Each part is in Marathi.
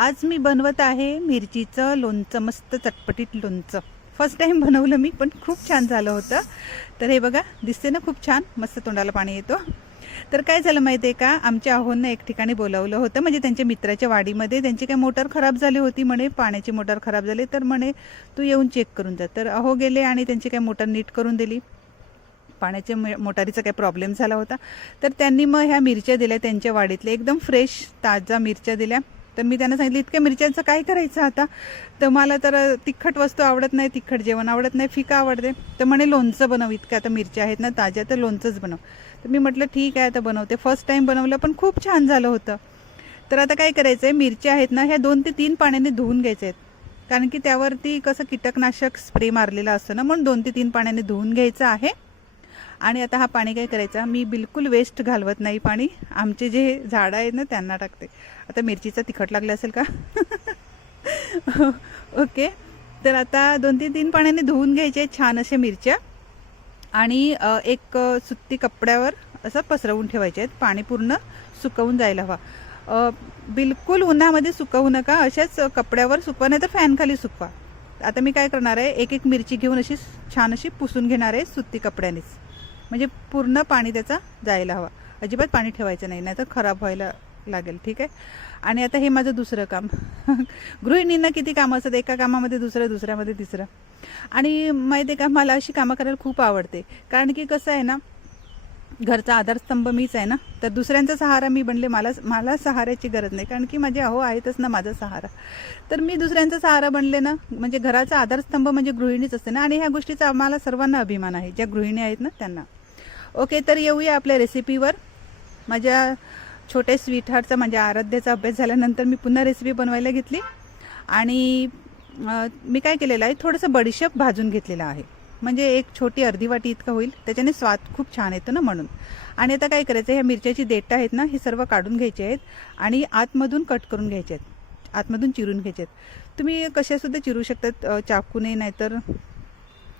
आज मी बनवत आहे मिरचीचं लोणचं, मस्त चटपटीत लोणचं. फर्स्ट टाइम बनवलं मी, पण खूप छान झालं होतं. तर हे बघा, दिसते ना खूप छान, मस्त तोंडाला पाणी येतो. तर काय झालं माहिती आहे का, आमच्या अहोंना एक ठिकाणी बोलावलं होतं, म्हणजे त्यांच्या मित्राच्या वाडीमध्ये. त्यांची काय मोटर खराब झाली होती म्हणे, पाण्याची मोटर खराब झाली, तर म्हणे तू येऊन चेक करून जा. तर अहो गेले आणि त्यांची काय मोटर नीट करून दिली. पाण्याच्या मोटारीचा काय प्रॉब्लेम झाला होता. तर त्यांनी मग ह्या मिरच्या दिल्या, त्यांच्या वाडीतल्या एकदम फ्रेश ताजा मिरच्या दिल्या. तर मी त्यांना सांगितलं, इतक्या मिरच्यांचं काय करायचं आता, तर मला तर तिखट वस्तू आवडत नाही, तिखट जेवण आवडत नाही, फिका आवडते. तर म्हणे लोणचं बनव, इतक्या आता मिरच्या आहेत ना ताज्या, तर लोणचंच बनव. तर मी म्हटलं ठीक आहे, आता बनवते. फर्स्ट टाइम बनवलं, पण खूप छान झालं होतं. तर आता काय करायचं आहे, मिरच्या आहेत ना ह्या 2 ते 3 पाण्याने धुवून घ्यायच्या आहेत, कारण की त्यावरती कसं कीटकनाशक स्प्रे मारलेला असतं ना, म्हणून 2 ते 3 पाण्याने धुवून घ्यायचं आहे. आणि आता हा पाणी काय करायचा, मी बिलकुल वेस्ट घालवत नाही पाणी. आमचे जे झाडं आहेत ना त्यांना टाकते. आता मिरचीचा तिखट लागलं असेल का ओके. तर आता 2 ते 3 पाण्याने धुवून घ्यायचे छान अशा मिरच्या, आणि एक सुती कपड्यावर असं पसरवून ठेवायचे आहेत. पाणी पूर्ण सुकवून जायला हवा. बिलकुल उन्हामध्ये सुकवू नका, अशाच कपड्यावर सुकवा, नाही तर फॅनखाली सुकवा. आता मी काय करणार आहे, एक एक मिरची घेऊन अशी छान अशी पुसून घेणार आहे सुती कपड्यानेच, म्हणजे पूर्ण पाणी त्याचा जायला हवा. अजिबात पाणी ठेवायचं नाही, नाही तर खराब व्हायला लागेल. ठीक आहे. आणि आता हे माझं दुसरं काम गृहिणींना किती कामं असतात, एका कामामध्ये दुसरं, दुसऱ्यामध्ये तिसरं. आणि माहिती आहे का, मला अशी कामं करायला खूप आवडते, कारण की कसं आहे ना, घरचा आधारस्तंभ मीच आहे ना, तर दुसऱ्यांचा सहारा मी बनले. मला सहाऱ्याची गरज नाही, कारण की माझे अहो आहेतच ना माझा सहारा. तर मी दुसऱ्यांचा सहारा बनले ना, म्हणजे घराचा आधारस्तंभ म्हणजे गृहिणीच असते ना. आणि ह्या गोष्टीचा आम्हाला सर्वांना अभिमान आहे, ज्या गृहिणी आहेत ना त्यांना. ओके, तर येऊया आपल्या रेसिपीवर. माझ्या छोटे स्वीटहार्टचा म्हणजे आराध्याचा अभ्यास झाल्यानंतर मी पुन्हा रेसिपी बनवायला घेतली. आणि मी काय केलेलं आहे, थोडंसं बडीशेप भाजून घेतलेलं आहे, म्हणजे एक छोटी अर्धी वाटी इतका होईल, त्याच्याने स्वाद खूप छान येतो ना म्हणून. आणि आता काय करायचं, ह्या मिरच्याची देठं आहेत ना, हे सर्व काढून घ्यायचे आहेत आणि आतमधून कट करून घ्यायचे आहेत, आतमधून चिरून घ्यायचे आहेत. तुम्ही कशासुद्धा चिरू शकतात, चाकूने नाहीतर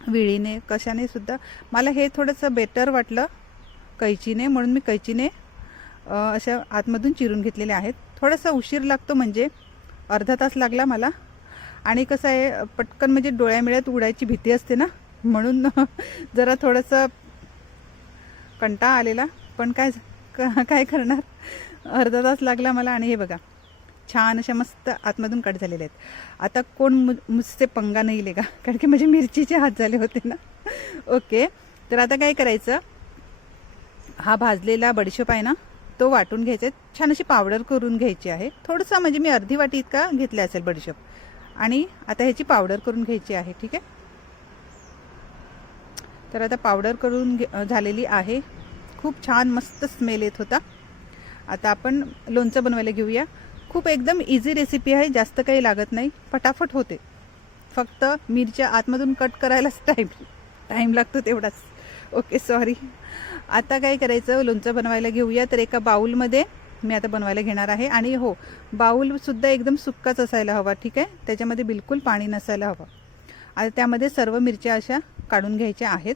विळीने, कशाने सुद्धा. मला हे थोडंसं बेटर वाटलं कैचीने, म्हणून मी कैचीने अशा आतमधून चिरून घेतलेले आहेत. थोडासा उशीर लागतो, म्हणजे अर्धा तास लागला मला. आणि कसं आहे, पटकन म्हणजे डोळ्यामिळ्यात उडायची भीती असते ना, म्हणून जरा थोडंसं कंटाळा आलेला, पण काय करणार, अर्धा तास लागला मला. आणि हे बघा, छान अशा मस्त आतमधून कट झालेले आहेत. आता कोण मुझसे पंगा नाही लेगा, कारण की माझे मिरचीचे हात झाले होते ना. ओके, तर आता काय करायचं, हा भाजलेला बडीशेप आहे ना तो वाटून घ्यायचा आहे, छान अशी पावडर करून घ्यायची आहे. थोडंसं म्हणजे मी अर्धी वाटी इतका घेतला असेल बडीशेप, आणि आता ह्याची पावडर करून घ्यायची आहे. ठीक आहे. तर आता पावडर करून झालेली आहे. खूप छान मस्त स्मेल येत होता. आता आपण लोणचं बनवायला घेऊया. खूप एकदम इझी रेसिपी आहे, जास्त काही लागत नाही, फटाफट होते. फक्त मिरच्या आतमधून कट करायलाच टाईम लागतो तेवढाच. Okay, sorry. आता काय करायचं, लोणचं बनवायला घेऊया. तर एका बाउलमध्ये मी आता बनवायला घेणार आहे. आणि हो, बाउलसुद्धा एकदम सुक्काच असायला हवा. ठीक आहे, त्याच्यामध्ये बिलकुल पाणी नसायला हवं. आता त्यामध्ये सर्व मिरच्या अशा काढून घ्यायच्या आहेत.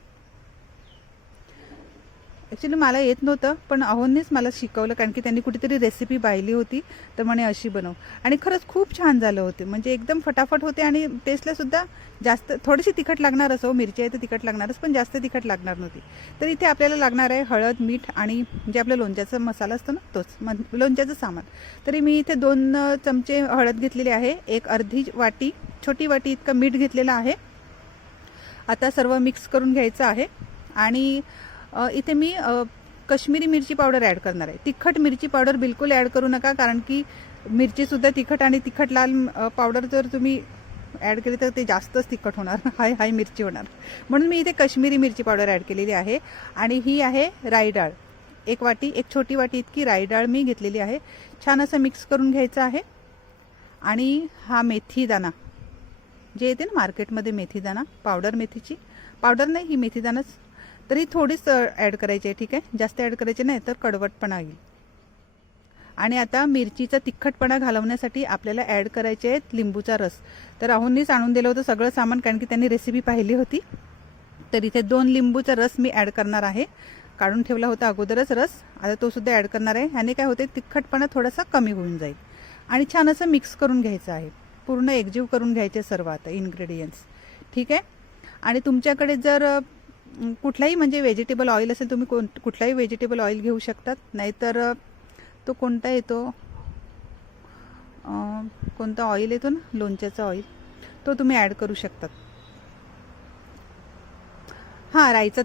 ॲक्च्युली मला येत नव्हतं, पण अहोंनीच मला शिकवलं, कारण की त्यांनी कुठेतरी रेसिपी पाहिली होती, तर म्हणे अशी बनव. आणि खरंच खूप छान झालं होते, म्हणजे एकदम फटाफट होते. आणि टेस्टलासुद्धा जास्त थोडीशी तिखट लागणारच, हो मिरची आहे तर तिखट लागणारच, पण जास्त तिखट लागणार नव्हती. तर इथे आपल्याला लागणार आहे हळद, मीठ आणि जे आपलं लोणच्याचा मसाला असतो ना तोच, लोणच्याचं सामान. तरी मी इथे 2 चमचे हळद घेतलेली आहे, एक अर्धी वाटी, छोटी वाटी इतकं मीठ घेतलेलं आहे. आता सर्व मिक्स करून घ्यायचं आहे. आणि इथे मी कश्मीरी मिरची पावडर ॲड करणार आहे. तिखट मिरची पावडर बिलकुल ॲड करू नका, कारण की मिरचीसुद्धा तिखट, आणि तिखट लाल पावडर जर तुम्ही ॲड केली तर ते जास्तच तिखट होणार, हाय मिरची होणार. म्हणून मी इथे कश्मीरी मिरची पावडर ॲड केलेली आहे. आणि ही आहे राई डाळ, एक वाटी, एक छोटी वाटी इतकी राई डाळ मी घेतलेली आहे. छान असं मिक्स करून घ्यायचं आहे. आणि हा मेथी दाणा जे येते ना मार्केटमध्ये, मेथी दाणा पावडर, मेथीची पावडर नाही, ही मेथी दाणाच, तरी थोडीच ॲड करायची आहे. ठीक आहे, जास्त ॲड करायचे नाही तर कडवटपणा येईल. आणि आता मिरचीचा तिखटपणा घालवण्यासाठी आपल्याला ॲड करायचे आहेत लिंबूचा रस. तर अहोंनीच आणून दिलं होतं सगळं सामान, कारण की त्यांनी रेसिपी पाहिली होती. तर इथे 2 लिंबूचा रस मी ॲड करणार आहे. काढून ठेवला होता अगोदरच रस, आता तो सुद्धा ॲड करणार आहे. ह्याने काय होते, तिखटपणा थोडासा कमी होऊन जाईल. आणि छान असं मिक्स करून घ्यायचं आहे. पूर्ण एकजीव करून घ्यायचे सर्व आता इन्ग्रेडियंट्स. ठीक आहे. आणि तुमच्याकडे जर कुठलाही म्हणजे व्हेजिटेबल ऑइल असेल, तुम्ही कुठलाही व्हेजिटेबल ऑइल घेऊ शकतात. नाहीतर तो कोणता येतो, कोणता ऑइल येतो ना, लोणच्याचा ऑइल, तो तुम्ही ॲड करू शकतात. हां, राईचं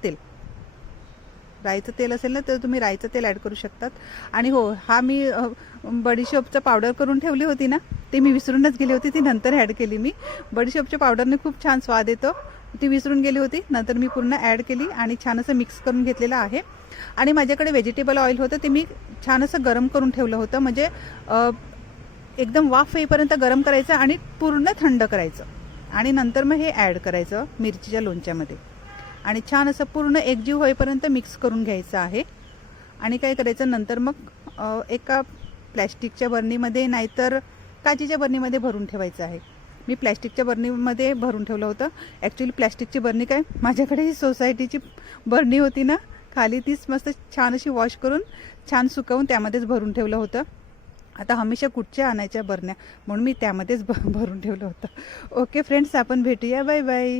तेल असेल ना, तर तुम्ही राईचं तेल ॲड करू शकतात. आणि हो, हा मी बडीशोपचं पावडर करून ठेवली होती ना, ते मी विसरूनच गेली होती, ती नंतर ॲड केली मी. बडीशोपच्या पावडरने खूप छान स्वाद येतो. ती विसरून गेली होती, नंतर मी पूर्ण ॲड केली आणि छान असं मिक्स करून घेतलेलं आहे. आणि माझ्याकडे व्हेजिटेबल ऑइल होतं, ते मी छान असं गरम करून ठेवलं होतं. म्हणजे एकदम वाफ येईपर्यंत गरम करायचं आणि पूर्ण थंड करायचं. आणि नंतर मग हे ॲड करायचं मिरचीच्या लोणच्यामध्ये. आणि छान असं पूर्ण एकजीव होईपर्यंत मिक्स करून घ्यायचं आहे. आणि काय करायचं, नंतर मग एका प्लॅस्टिकच्या बरणीमध्ये नाहीतर काचेच्या बरणीमध्ये भरून ठेवायचं आहे. मी प्लॅस्टिकच्या बरणीमध्ये भरून ठेवलं होतं. ॲक्च्युली प्लॅस्टिकची बरणी काय, माझ्याकडे ही सोसायटीची बरणी होती ना खाली, तीच मस्त छान अशी वॉश करून छान सुकवून त्यामध्येच भरून ठेवलं होतं. आता हमेशा कुठच्या आणायच्या बरण्या, म्हणून मी त्यामध्येच भरून ठेवलं होतं. ओके फ्रेंड्स, आपण भेटूया. Bye bye.